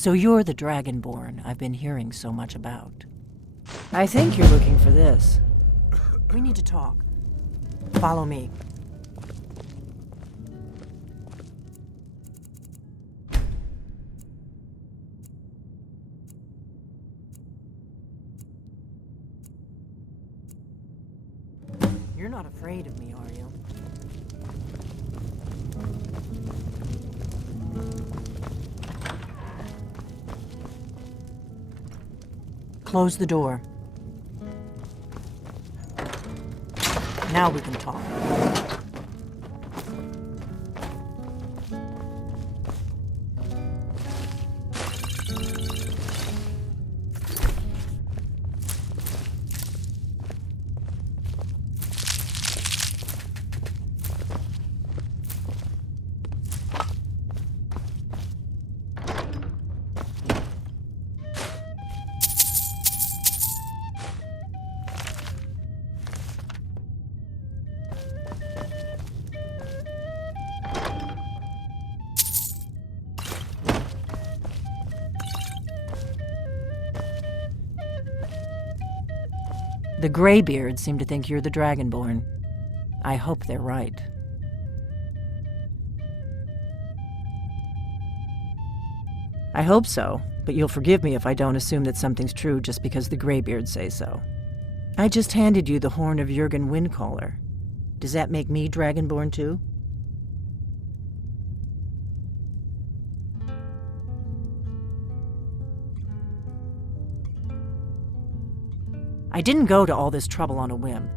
So you're the Dragonborn I've been hearing so much about. I think you're looking for this. We need to talk. Follow me. You're not afraid of me, are you? Close the door. Now we can talk. The Greybeards seem to think you're the Dragonborn. I hope they're right. I hope so, but you'll forgive me if I don't assume that something's true just because the Greybeards say so. I just handed you the horn of Jurgen Windcaller. Does that make me Dragonborn too? I didn't go to all this trouble on a whim.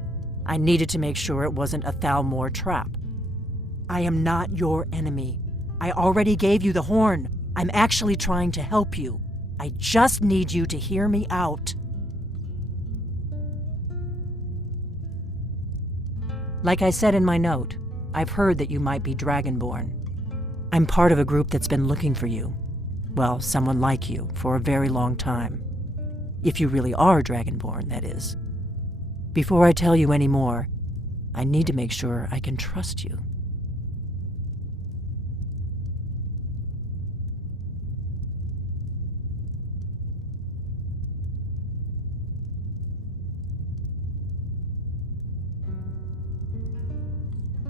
I needed to make sure it wasn't a Thalmor trap. I am not your enemy. I already gave you the horn. I'm actually trying to help you. I just need you to hear me out. Like I said in my note, I've heard that you might be Dragonborn. I'm part of a group that's been looking for you. Well, someone like you, for a very long time. If you really are Dragonborn, that is. Before I tell you any more, I need to make sure I can trust you.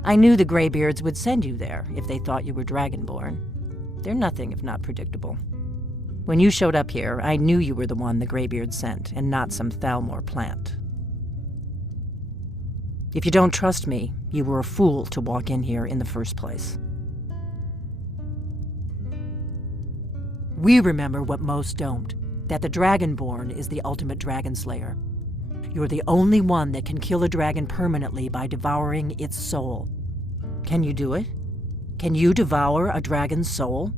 I knew the Greybeards would send you there if they thought you were Dragonborn. They're nothing if not predictable. When you showed up here, I knew you were the one the Greybeards sent, and not some Thalmor plant. If you don't trust me, you were a fool to walk in here in the first place. We remember what most don't, that the Dragonborn is the ultimate dragon slayer. You're the only one that can kill a dragon permanently by devouring its soul. Can you do it? Can you devour a dragon's soul?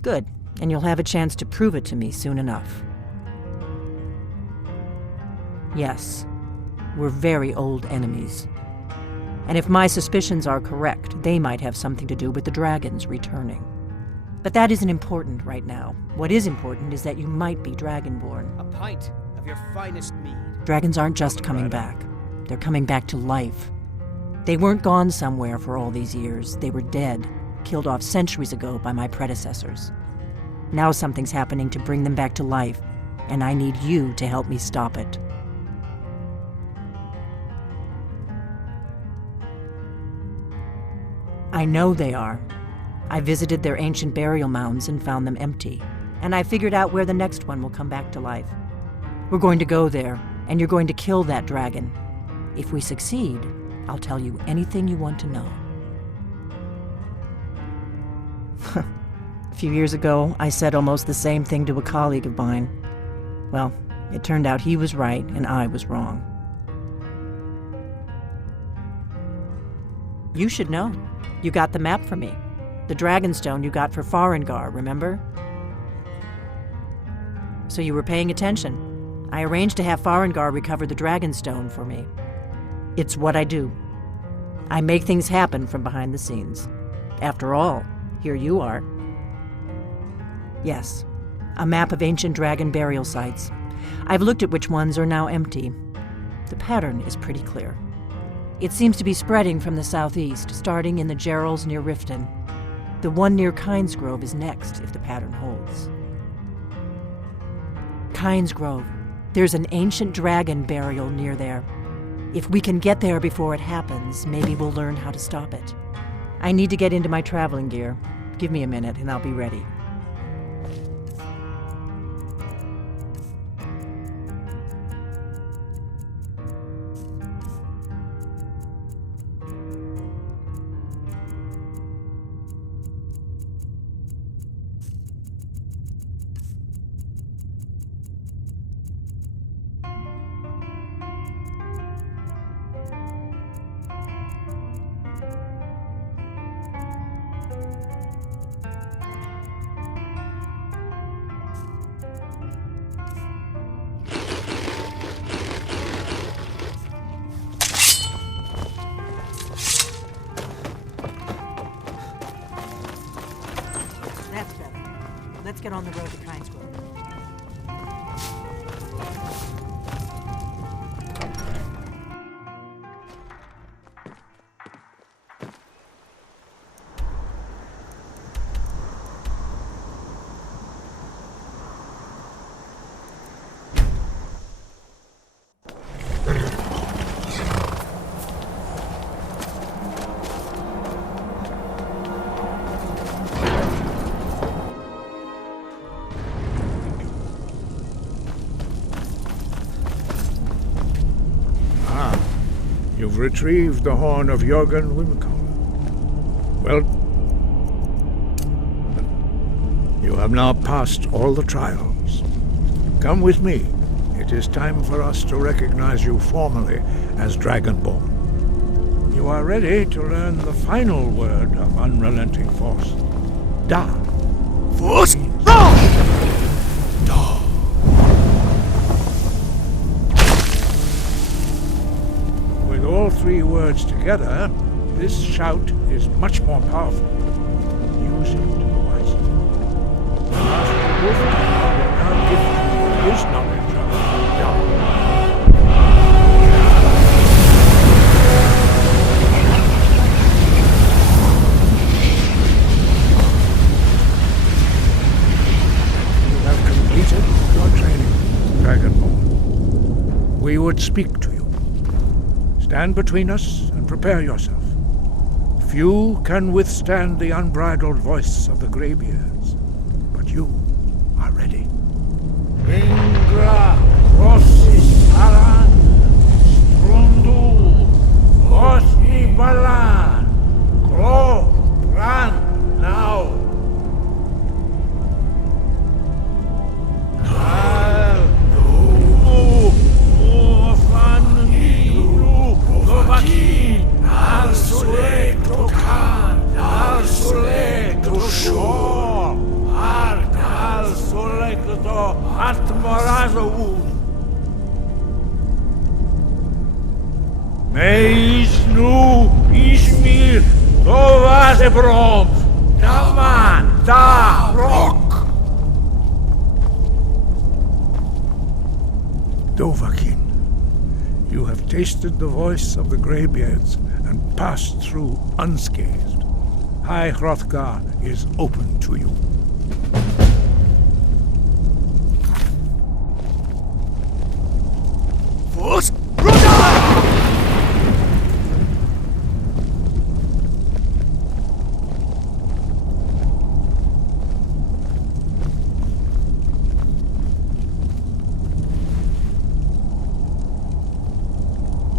Good, and you'll have a chance to prove it to me soon enough. Yes, we're very old enemies. And if my suspicions are correct, they might have something to do with the dragons returning. But that isn't important right now. What is important is that you might be Dragonborn. A pint of your finest mead. Dragons aren't just coming back. They're coming back to life. They weren't gone somewhere for all these years. They were dead, killed off centuries ago by my predecessors. Now something's happening to bring them back to life, and I need you to help me stop it. I know they are. I visited their ancient burial mounds and found them empty, and I figured out where the next one will come back to life. We're going to go there, and you're going to kill that dragon. If we succeed, I'll tell you anything you want to know. A few years ago, I said almost the same thing to a colleague of mine. Well, it turned out he was right and I was wrong. You should know. You got the map for me. The Dragonstone you got for Farengar, remember? So you were paying attention. I arranged to have Farengar recover the Dragonstone for me. It's what I do. I make things happen from behind the scenes. After all, here you are. Yes, a map of ancient dragon burial sites. I've looked at which ones are now empty. The pattern is pretty clear. It seems to be spreading from the southeast, starting in the Gerals near Riften. The one near Kynesgrove is next, if the pattern holds. Kynesgrove. There's an ancient dragon burial near there. If we can get there before it happens, maybe we'll learn how to stop it. I need to get into my traveling gear. Give me a minute and I'll be ready. That's better. Let's get on the road to Kynesgrove. You've retrieved the horn of Jürgen Wimkow. Well, you have now passed all the trials. Come with me. It is time for us to recognize you formally as Dragonborn. You are ready to learn the final word of unrelenting force. Da. Force. Da. Da. With all three words together, this shout is much more powerful. Use it wisely. Master Wolfgang will now give you his knowledge of Da. You have completed your training, Dragonborn. We would speak to you. Stand between us and prepare yourself. Few can withstand the unbridled voice of the Greybeards, but you are ready. Ingra Rossis Alan Strundu Osni Balan Gro Bran now. Meis nu Ishmir Dovazebrom Daman Da Rock Dovahkiin, you have tasted the voice of the Greybeards and passed through unscathed. High Hrothgar is open to you.